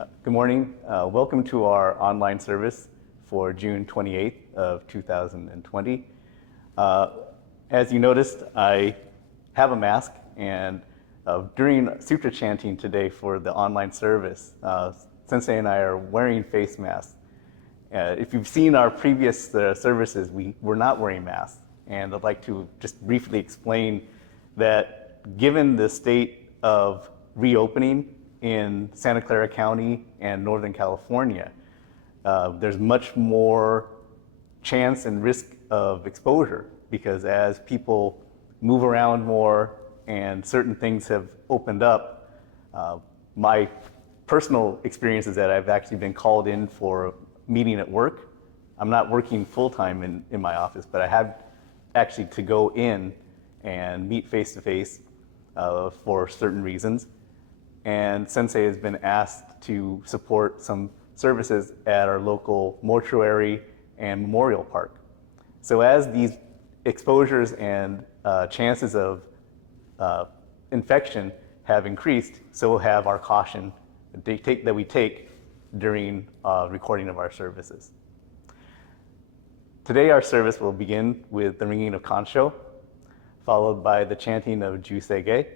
Good morning. Welcome to our online service for June 28th of 2020. As you noticed, I have a mask, and during sutra chanting today for the online service, Sensei and I are wearing face masks. If you've seen our previous services, we were not wearing masks. And I'd like to just briefly explain that given the state of reopening in Santa Clara County and Northern California, there's much more chance and risk of exposure, because as people move around more and certain things have opened up, my personal experience is that I've actually been called in for a meeting at work. I'm not working full-time in my office, but I had actually to go in and meet face-to-face for certain reasons. And Sensei has been asked to support some services at our local mortuary and memorial park. So as these exposures and chances of infection have increased, so have our caution that we take during recording of our services. Today our service will begin with the ringing of kansho, followed by the chanting of Juseige.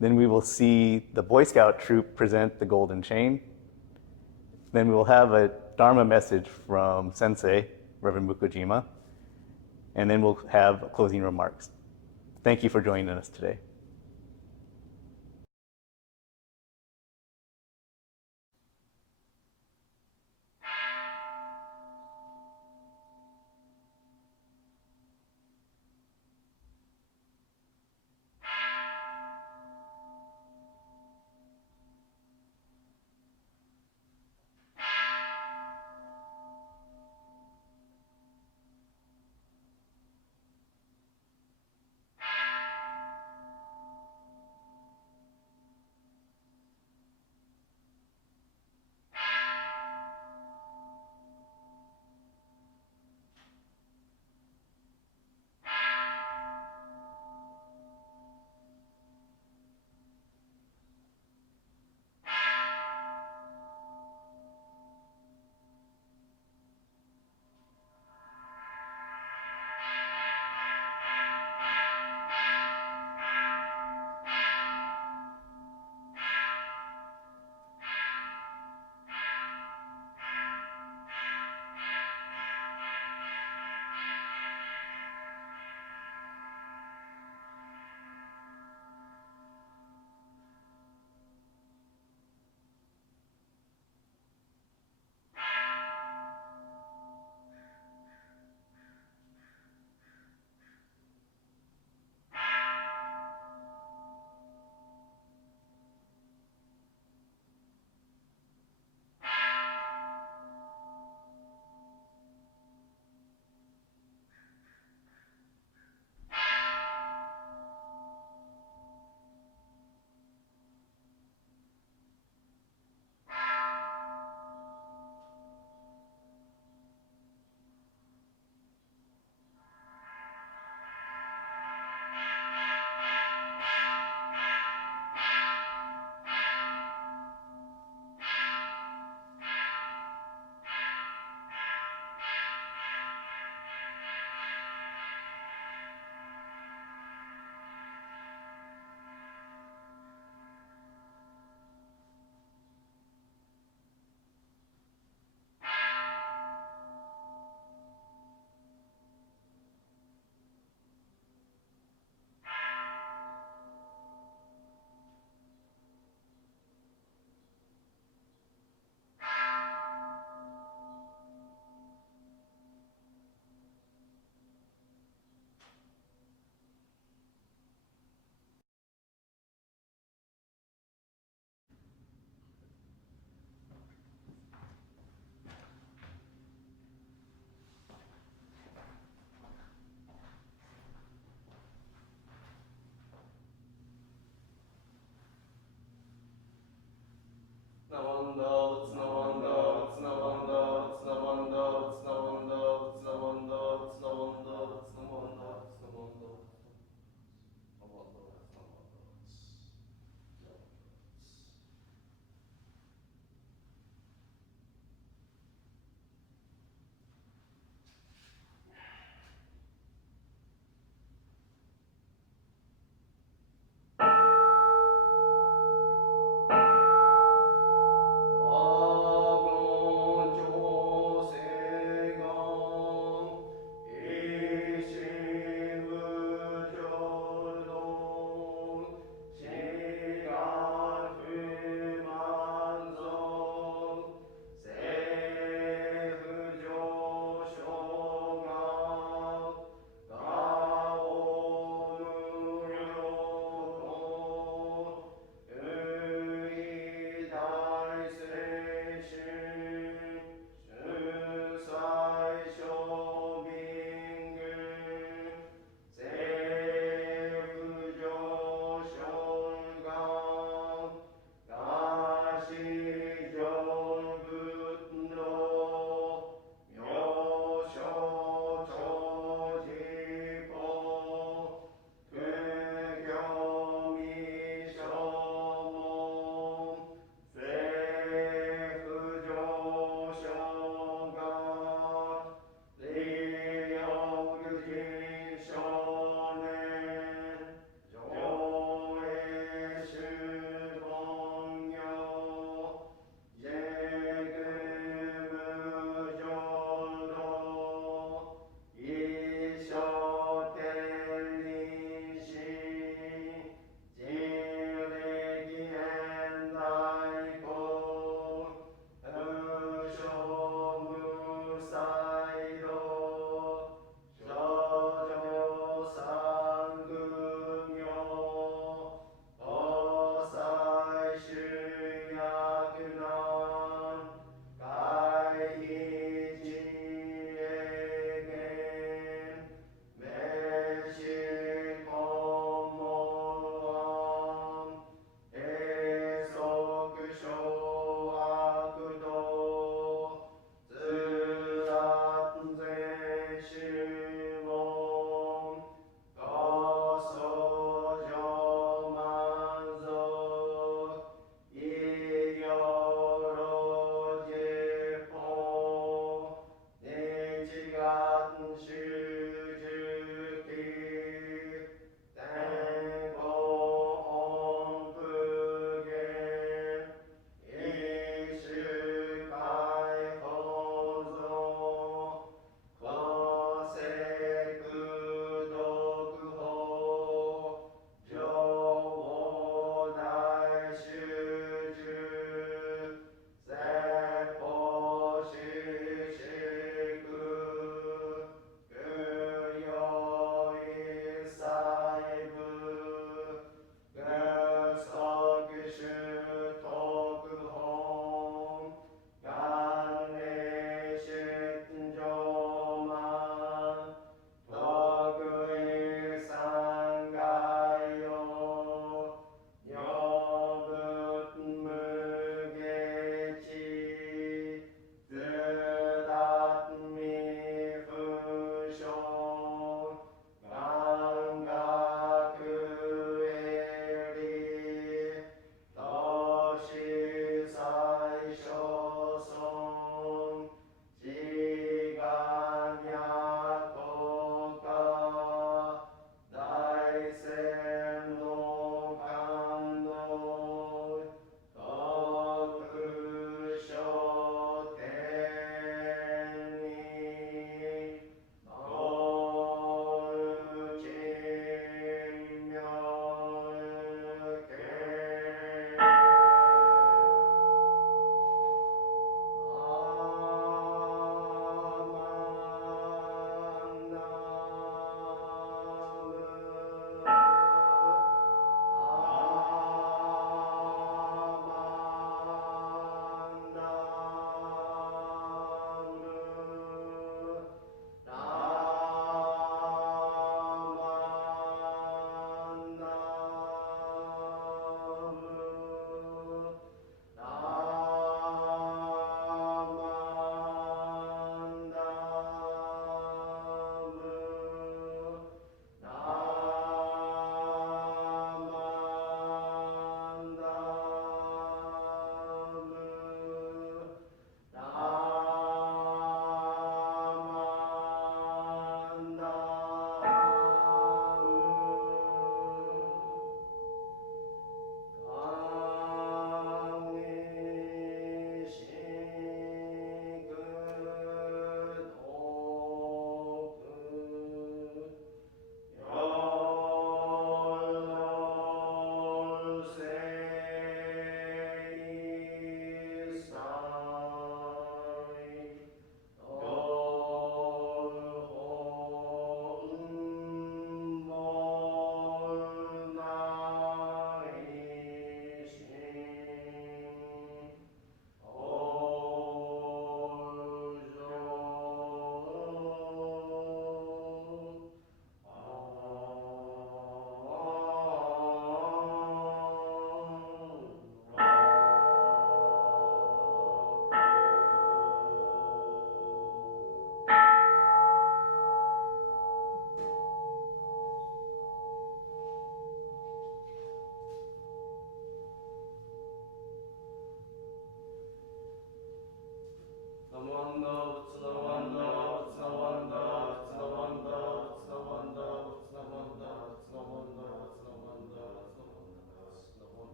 Then we will see the Boy Scout troop present the golden chain. Then we will have a Dharma message from Sensei, Reverend Mukojima. And then we'll have closing remarks. Thank you for joining us today.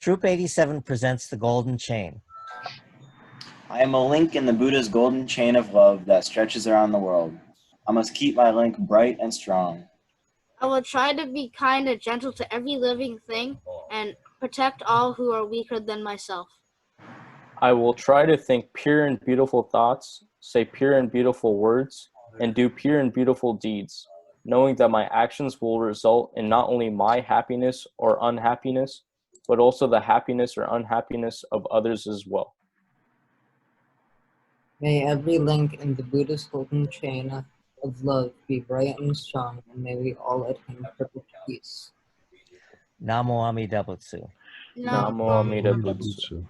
Troop 87 presents the Golden Chain. I am a link in the Buddha's golden chain of love that stretches around the world. I must keep my link bright and strong. I will try to be kind and gentle to every living thing and protect all who are weaker than myself. I will try to think pure and beautiful thoughts, say pure and beautiful words, and do pure and beautiful deeds, knowing that my actions will result in not only my happiness or unhappiness, but also the happiness or unhappiness of others as well. May every link in the Buddha's golden chain of love be bright and strong, and may we all attain perfect peace. Namo Amida Butsu. Namo Amida Butsu.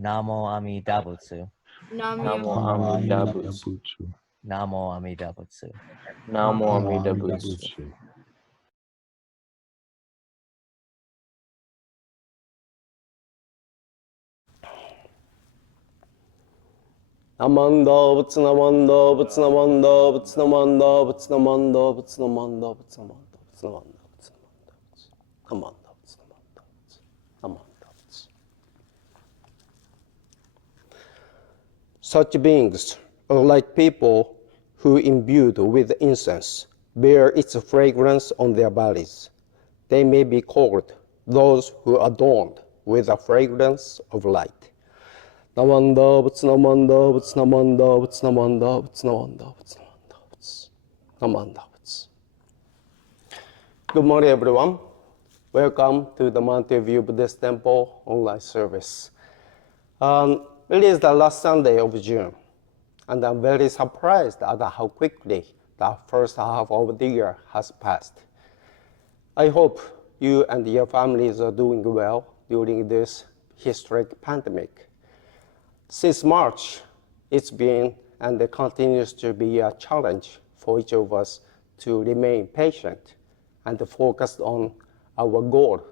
Namo Amida Butsu. Namo Amida Butsu. Namo Amida Butsu. Namo Amida Butsu. Namanda, Butsu Namanda, Butsu Namanda, Butsu Namanda, Butsu Namanda, Butsu Namanda, Butsu Namanda, Butsu Namanda, Butsu Namanda, Butsu Namanda, Butsu. Such beings are like people who, imbued with incense, bear its fragrance on their bodies. They may be called those who are adorned with the fragrance of light. Namanda, Butsu Namanda, Butsu Namanda, Butsu Namanda, Butsu Namanda, Butsu Namanda, Butsu Namanda, Butsu. Good morning, everyone. Welcome to the Mountain View Buddhist Temple online service. It is the last Sunday of June, and I'm very surprised at how quickly the first half of the year has passed. I hope you and your families are doing well during this historic pandemic. Since March, it's been and it continues to be a challenge for each of us to remain patient and focused on our goal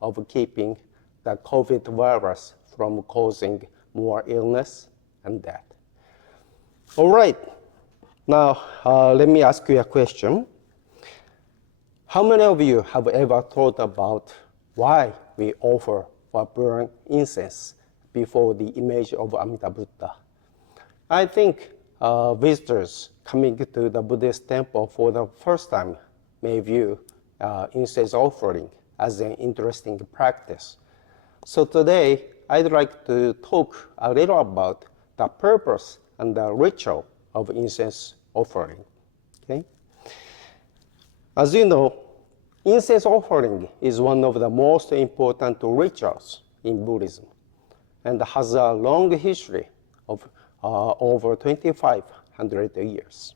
of keeping the COVID virus from causing more illness and death. All right, now let me ask you a question. How many of you have ever thought about why we offer or burn incense before the image of Amida Buddha? I think visitors coming to the Buddhist temple for the first time may view incense offering as an interesting practice. So today, I'd like to talk a little about the purpose and the ritual of incense offering. Okay? As you know, incense offering is one of the most important rituals in Buddhism and has a long history of over 2,500 years.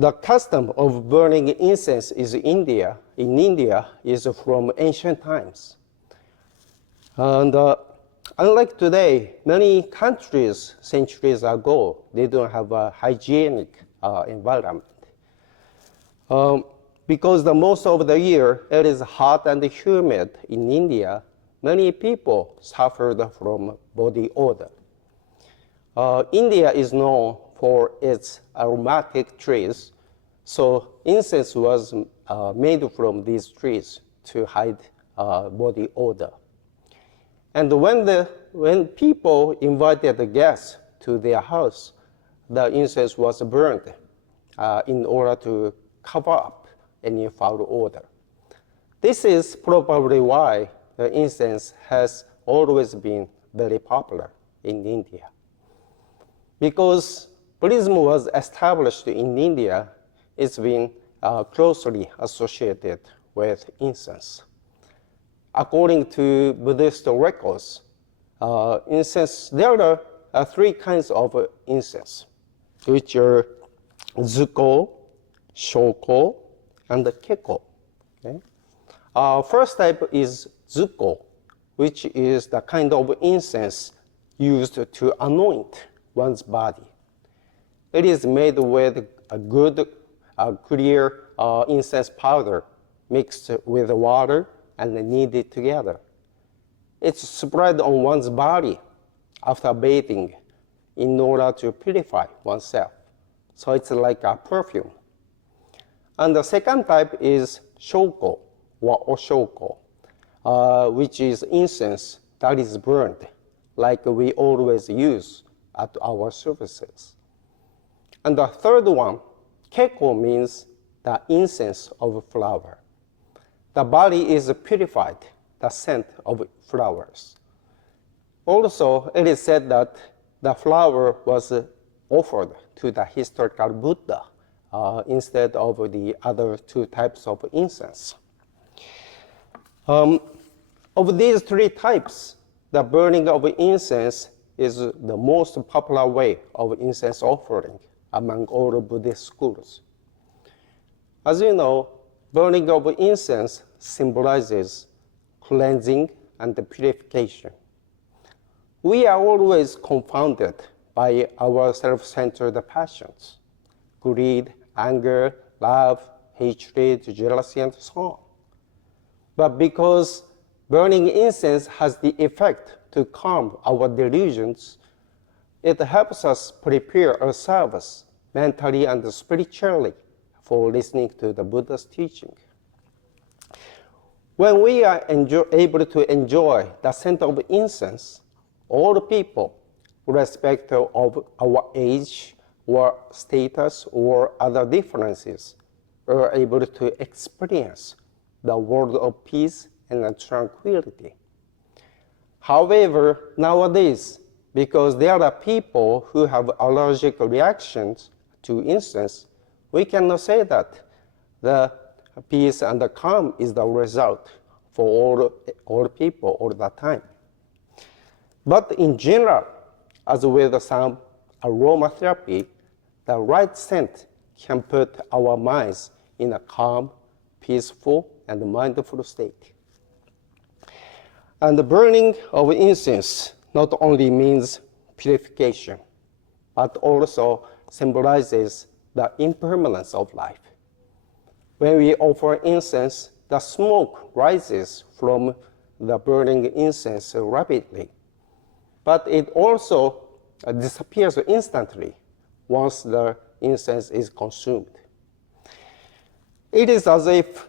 The custom of burning incense in India is from ancient times. And unlike today, many countries centuries ago, they don't have a hygienic environment. Because the most of the year it is hot and humid in India, many people suffered from body odor. India is known for its aromatic trees, so incense was made from these trees to hide body odor. And when people invited the guests to their house, the incense was burned in order to cover up any foul odor. This is probably why the incense has always been very popular in India. Because Buddhism was established in India, it's been closely associated with incense. According to Buddhist records, incense, there are three kinds of incense, which are zuko, shoko, and keko. Okay? First type is zuko, which is the kind of incense used to anoint one's body. It is made with a good, clear incense powder mixed with water and kneaded together. It's spread on one's body after bathing in order to purify oneself. So it's like a perfume. And the second type is shoko or oshoko, which is incense that is burned, like we always use at our services. And the third one, keko, means the incense of flower. The body is purified, the scent of flowers. Also, it is said that the flower was offered to the historical Buddha instead of the other two types of incense. Of these three types, the burning of incense is the most popular way of incense offering among all Buddhist schools. As you know, burning of incense symbolizes cleansing and purification. We are always confounded by our self-centered passions, greed, anger, love, hatred, jealousy, and so on. But because burning incense has the effect to calm our delusions, it helps us prepare ourselves mentally and spiritually for listening to the Buddha's teaching. When we are able to enjoy the scent of incense, all people, irrespective of our age or status or other differences, are able to experience the world of peace and tranquility. However, nowadays, because there are people who have allergic reactions to incense, we cannot say that the peace and the calm is the result for all people all the time. But in general, as with some aromatherapy, the right scent can put our minds in a calm, peaceful, and mindful state. And the burning of incense not only means purification, but also symbolizes the impermanence of life. When we offer incense, the smoke rises from the burning incense rapidly, but it also disappears instantly once the incense is consumed. It is as if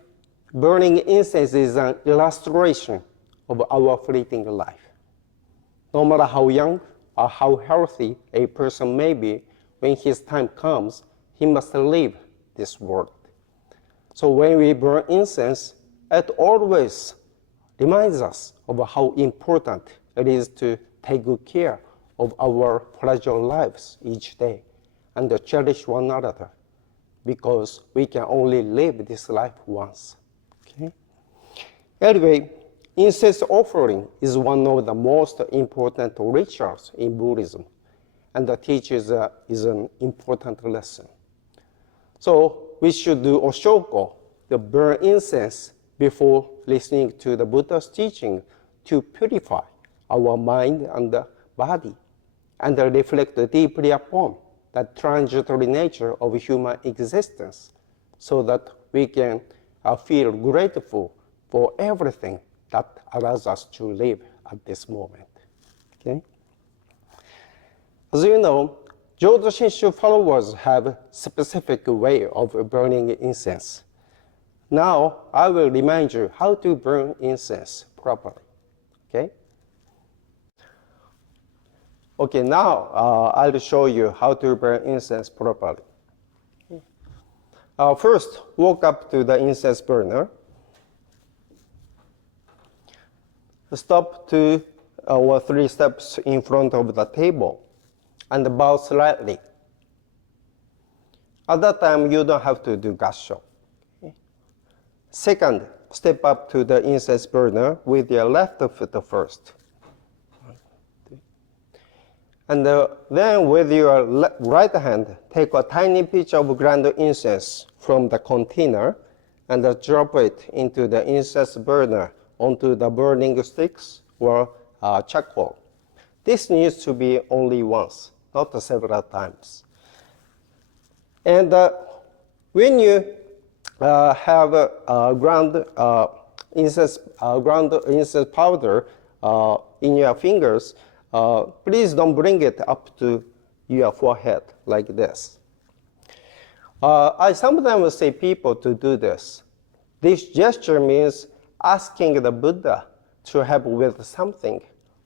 burning incense is an illustration of our fleeting life. No matter how young or how healthy a person may be, when his time comes, he must leave this world. So when we burn incense, it always reminds us of how important it is to take good care of our fragile lives each day and to cherish one another, because we can only live this life once. Okay? Anyway, incense offering is one of the most important rituals in Buddhism, and it teaches is an important lesson. So we should do oshoko, the burn incense, before listening to the Buddha's teaching to purify our mind and body and reflect deeply upon the transitory nature of human existence, so that we can feel grateful for everything that allows us to live at this moment. Okay? As you know, Jodo Shinshu followers have a specific way of burning incense. Now, I will remind you how to burn incense properly. Okay? Okay, now I'll show you how to burn incense properly. First, walk up to the incense burner. Stop 2 or 3 steps in front of the table and bow slightly. At that time, you don't have to do gassho. Okay. Second, step up to the incense burner with your left foot first. And then with your right hand, take a tiny pinch of ground incense from the container and drop it into the incense burner onto the burning sticks or charcoal. This needs to be only once, not several times. And when you have ground incense powder in your fingers, please don't bring it up to your forehead like this. I sometimes say people to do this. This gesture means asking the Buddha to help with something,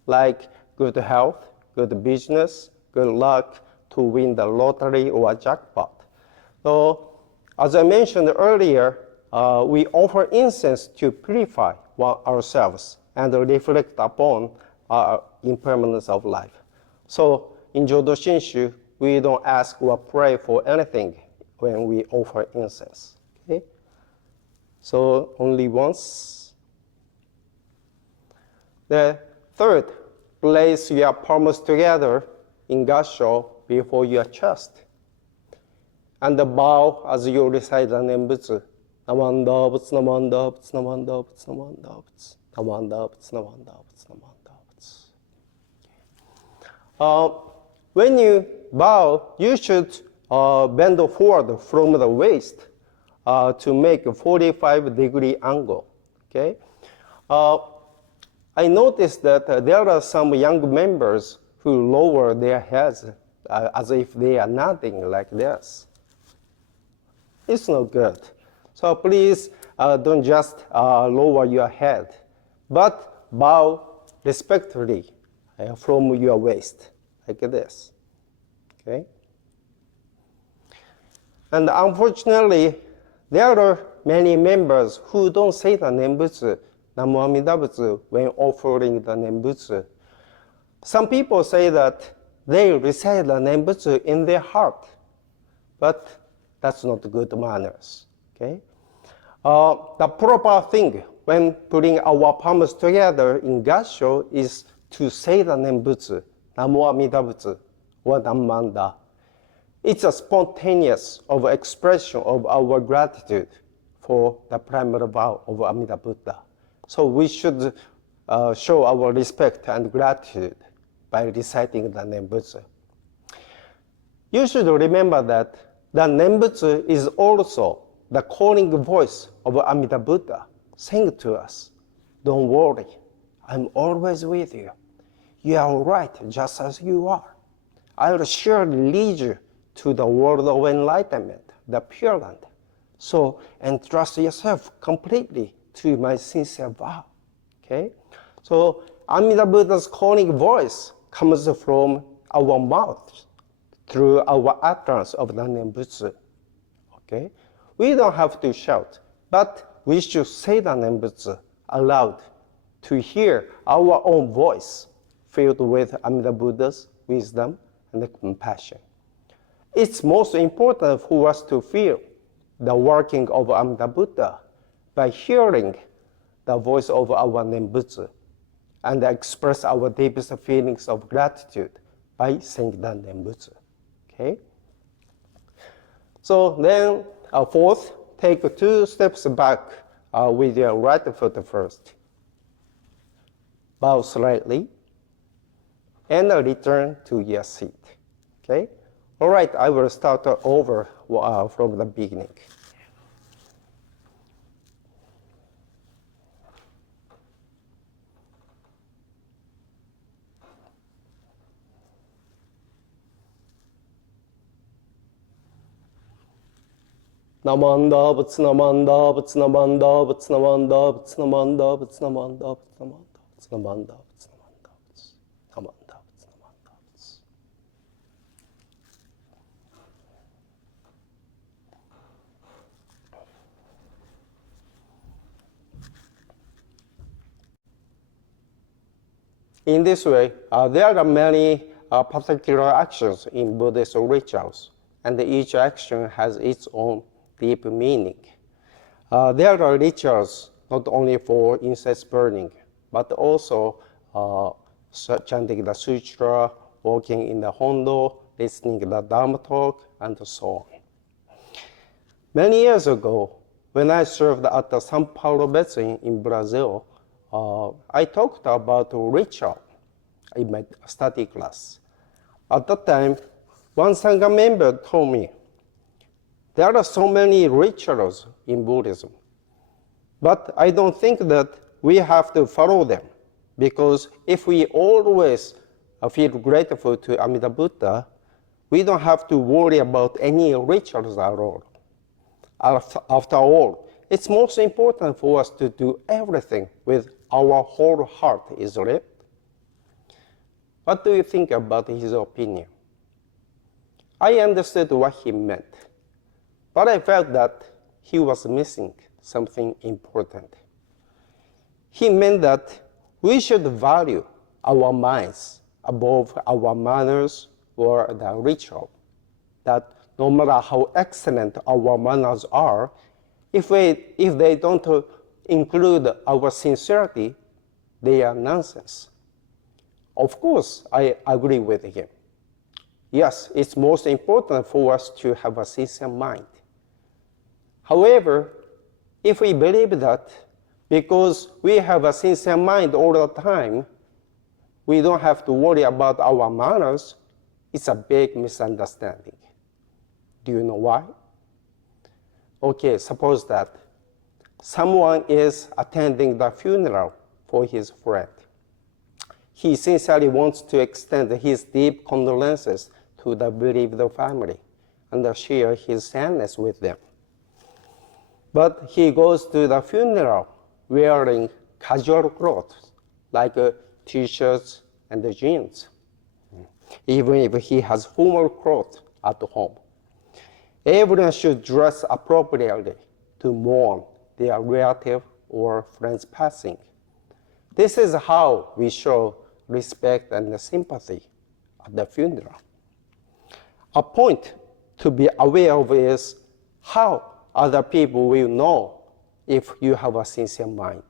like good health, good business, good luck, to win the lottery or jackpot. So, as I mentioned earlier, we offer incense to purify ourselves and reflect upon our impermanence of life. So, in Jodo Shinshu, we don't ask or pray for anything when we offer incense. Okay? So, only once. The third, place your palms together in gassho before your chest. And bow as you recite the Nembutsu. Namanda butsu, namanda butsu, namanda butsu, namanda butsu, namanda butsu, namanda butsu, namanda butsu. When you bow, you should bend forward from the waist to make a 45-degree angle. Okay? I noticed that there are some young members who lower their heads as if they are nodding like this. It's not good. So please don't just lower your head, but bow respectfully from your waist, like this. Okay? And unfortunately, there are many members who don't say the Nembutsu, Namu Amida Butsu, when offering the Nembutsu. Some people say that they recite the Nembutsu in their heart, but that's not good manners. Okay? The proper thing when putting our palms together in gassho is to say the Nembutsu, Namu Amida Butsu, or Nammanda. It's a spontaneous expression of our gratitude for the primary vow of Amida Buddha. So we should show our respect and gratitude by reciting the Nembutsu. You should remember that the Nembutsu is also the calling voice of Amida Buddha, saying to us, "Don't worry, I'm always with you. You are all right just as you are. I'll surely lead you to the world of enlightenment, the Pure Land. So entrust yourself completely to my sincere vow." Okay? So Amida Buddha's calling voice comes from our mouth through our utterance of the Nembutsu. Okay? We don't have to shout, but we should say the Nembutsu aloud to hear our own voice filled with Amida Buddha's wisdom and compassion. It's most important for us to feel the working of Amida Buddha by hearing the voice of our Nembutsu and express our deepest feelings of gratitude by saying the Nembutsu. Okay? So then, fourth, take 2 steps back with your right foot first. Bow slightly and return to your seat. Okay? All right, I will start over from the beginning. Namanda butsu, namanda butsu, namanda butsu, namanda butsu, namanda butsu, namanda butsu, namanda butsu, namanda butsu, namanda butsu, namanda butsu, namanda butsu. In this way, there are many particular actions in Buddhist rituals, and each action has its own deep meaning. There are rituals not only for incense burning, but also chanting the sutra, walking in the hondo, listening to the Dharma talk, and so on. Many years ago, when I served at the São Paulo Basin in Brazil, I talked about ritual in my study class. At that time, one Sangha member told me, there are so many rituals in Buddhism, but I don't think that we have to follow them, because if we always feel grateful to Amida Buddha, we don't have to worry about any rituals at all. After all, it's most important for us to do everything with our whole heart, isn't it? What do you think about his opinion? I understood what he meant, but I felt that he was missing something important. He meant that we should value our minds above our manners or the ritual. That no matter how excellent our manners are, if they don't include our sincerity, they are nonsense. Of course, I agree with him. Yes, it's most important for us to have a sincere mind. However, if we believe that because we have a sincere mind all the time, we don't have to worry about our manners, it's a big misunderstanding. Do you know why? Okay, suppose that someone is attending the funeral for his friend. He sincerely wants to extend his deep condolences to the bereaved family and share his sadness with them. But he goes to the funeral wearing casual clothes like t-shirts and jeans, even if he has formal clothes at home. Everyone should dress appropriately to mourn their relative or friend's passing. This is how we show respect and sympathy at the funeral. A point to be aware of is how other people will know if you have a sincere mind.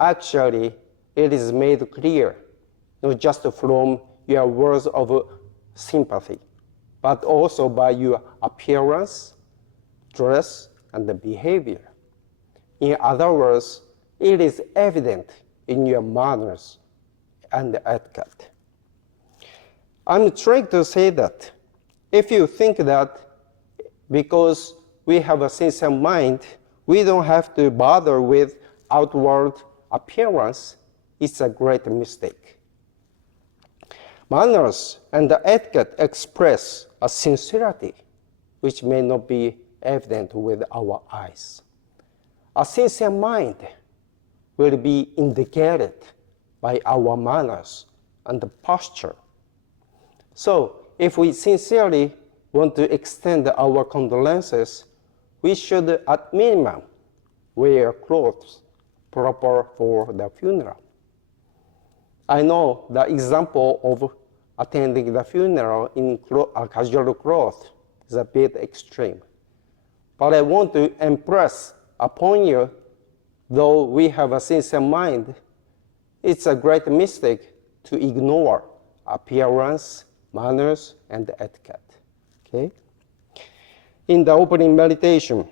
Actually, it is made clear, not just from your words of sympathy, but also by your appearance, dress, and behavior. In other words, it is evident in your manners and etiquette. I'm trying to say that if you think that because we have a sincere mind, we don't have to bother with outward appearance, it's a great mistake. Manners and etiquette express a sincerity which may not be evident with our eyes. A sincere mind will be indicated by our manners and posture. So, if we sincerely want to extend our condolences, we should at minimum wear clothes proper for the funeral. I know the example of attending the funeral in casual clothes is a bit extreme, but I want to impress upon you, though we have a sincere mind, it's a great mistake to ignore appearance, manners, and etiquette. Okay? In the opening meditation,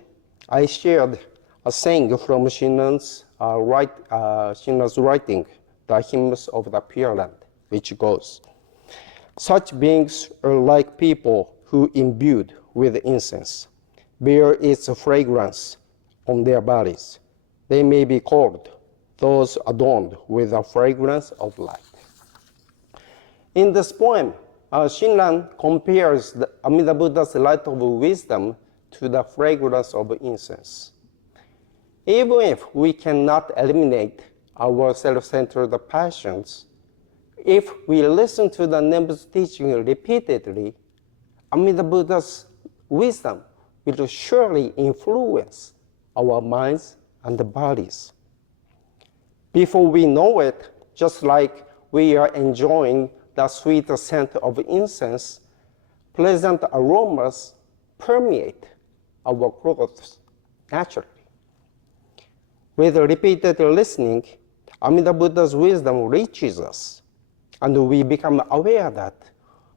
I shared a saying from Shinran's writing, The Hymns of the Pure Land, which goes, "Such beings are like people who, imbued with incense, bear its fragrance on their bodies. They may be called those adorned with the fragrance of light." In this poem, Shinran compares the Amida Buddha's light of wisdom to the fragrance of incense. Even if we cannot eliminate our self-centered passions, if we listen to the Nimbus teaching repeatedly, Amida Buddha's wisdom will surely influence our minds and bodies. Before we know it, just like we are enjoying the sweet scent of incense, pleasant aromas permeate our clothes naturally. With repeated listening, Amida Buddha's wisdom reaches us, and we become aware that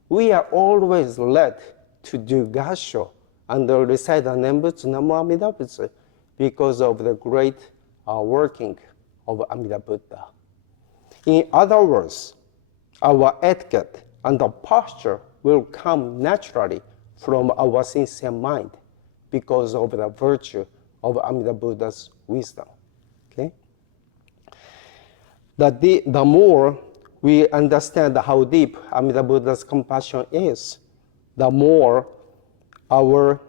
we are always led to do gassho and recite the Nembutsu Namo Amida Butsu because of the great working of Amida Buddha. In other words, our etiquette and the posture will come naturally from our sincere mind because of the virtue of Amida Buddha's wisdom. Okay? The more we understand how deep Amida Buddha's compassion is, the more our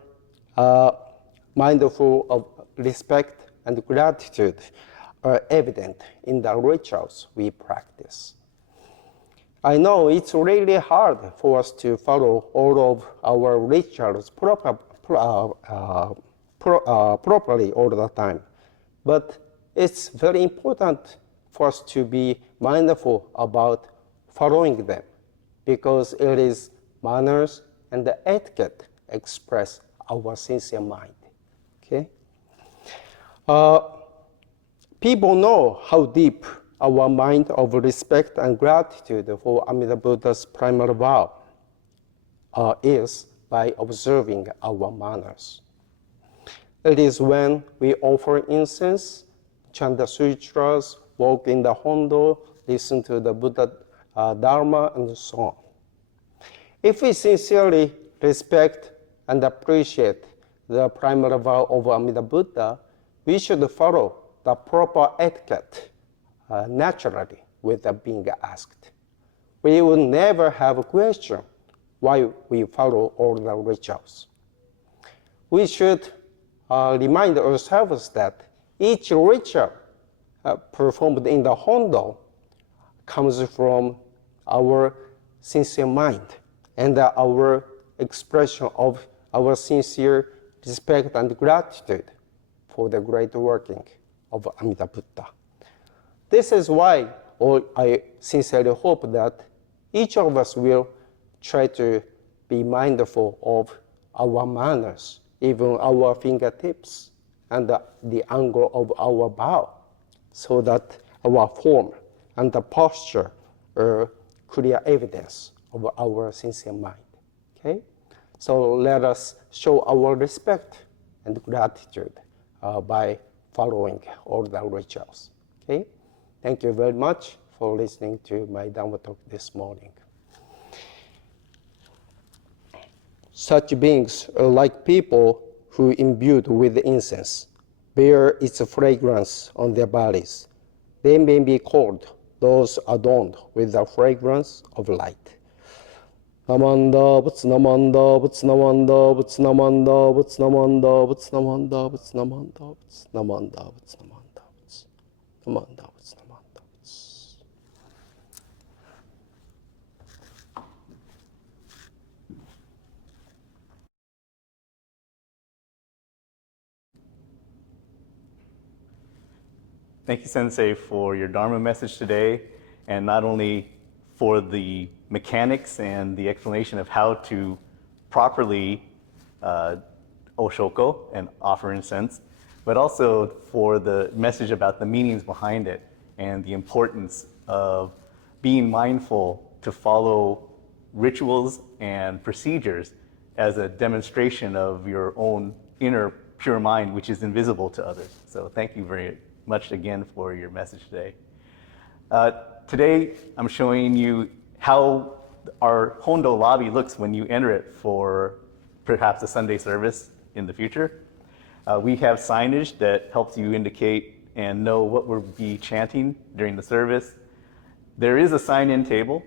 mindful of respect and gratitude are evident in the rituals we practice. I know it's really hard for us to follow all of our rituals properly all the time, but it's very important for us to be mindful about following them because it is manners and the etiquette express our sincere mind. Okay? People know how deep our mind of respect and gratitude for Amida Buddha's primal vow is by observing our manners. It is when we offer incense, chant the sutras, walk in the hondo, listen to the Buddha Dharma, and so on. If we sincerely respect and appreciate the primal vow of Amida Buddha, we should follow the proper etiquette naturally without being asked. We will never have a question why we follow all the rituals. We should remind ourselves that each ritual performed in the hondo comes from our sincere mind and our expression of our sincere respect and gratitude for the great working of Amida Buddha. This is why I sincerely hope that each of us will try to be mindful of our manners, even our fingertips, and the angle of our bow, so that our form and the posture are clear evidence of our sincere mind. Okay? So let us show our respect and gratitude by following all the rituals. Okay? Thank you very much for listening to my Dharma talk this morning. Such beings are like people who imbued with incense bear its fragrance on their bodies. They may be called those adorned with the fragrance of light. Namanda, Butz Namanda, Butz Namanda, Butz Namanda, Butz Namanda, Butz Namanda, Butz Namanda, Butz Namanda, Butz Namanda, Butz Namanda, Butz Namanda, Butz. Thank you, Sensei, for your Dharma message today, and not only for the mechanics and the explanation of how to properly oshoko and offer incense, but also for the message about the meanings behind it and the importance of being mindful to follow rituals and procedures as a demonstration of your own inner pure mind, which is invisible to others. So thank you very much again for your message today. Today, I'm showing you how our Hondo lobby looks when you enter it for perhaps a Sunday service in the future. We have signage that helps you indicate and know what we'll be chanting during the service. There is a sign-in table.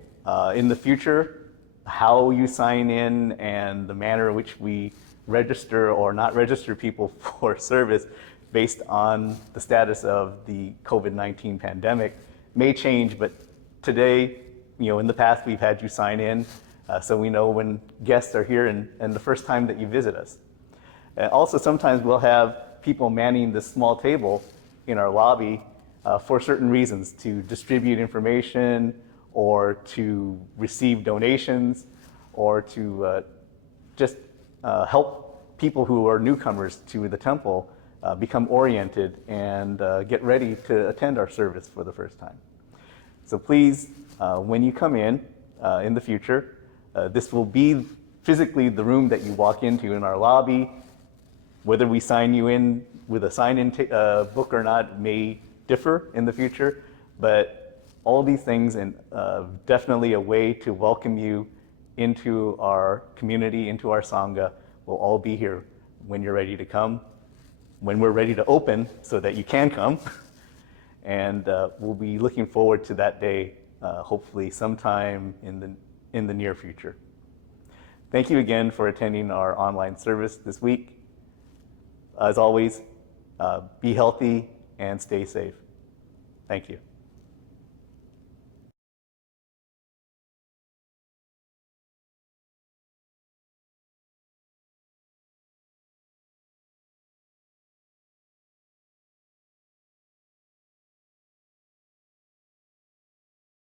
In the future, how you sign in and the manner in which we register or not register people for service based on the status of the COVID-19 pandemic may change, but today, in the past we've had you sign in so we know when guests are here and the first time that you visit us. Also, sometimes we'll have people manning this small table in our lobby for certain reasons, to distribute information or to receive donations or to just help people who are newcomers to the temple become oriented and get ready to attend our service for the first time. So please, when you come in the future, this will be physically, the room that you walk into in our lobby, whether we sign you in with a sign-in book or not may differ in the future, but all these things and definitely a way to welcome you into our community, into our Sangha, will all be here when you're ready to come, when we're ready to open so that you can come. And we'll be looking forward to that day, hopefully sometime in the near future. Thank you again for attending our online service this week. As always, be healthy and stay safe. Thank you.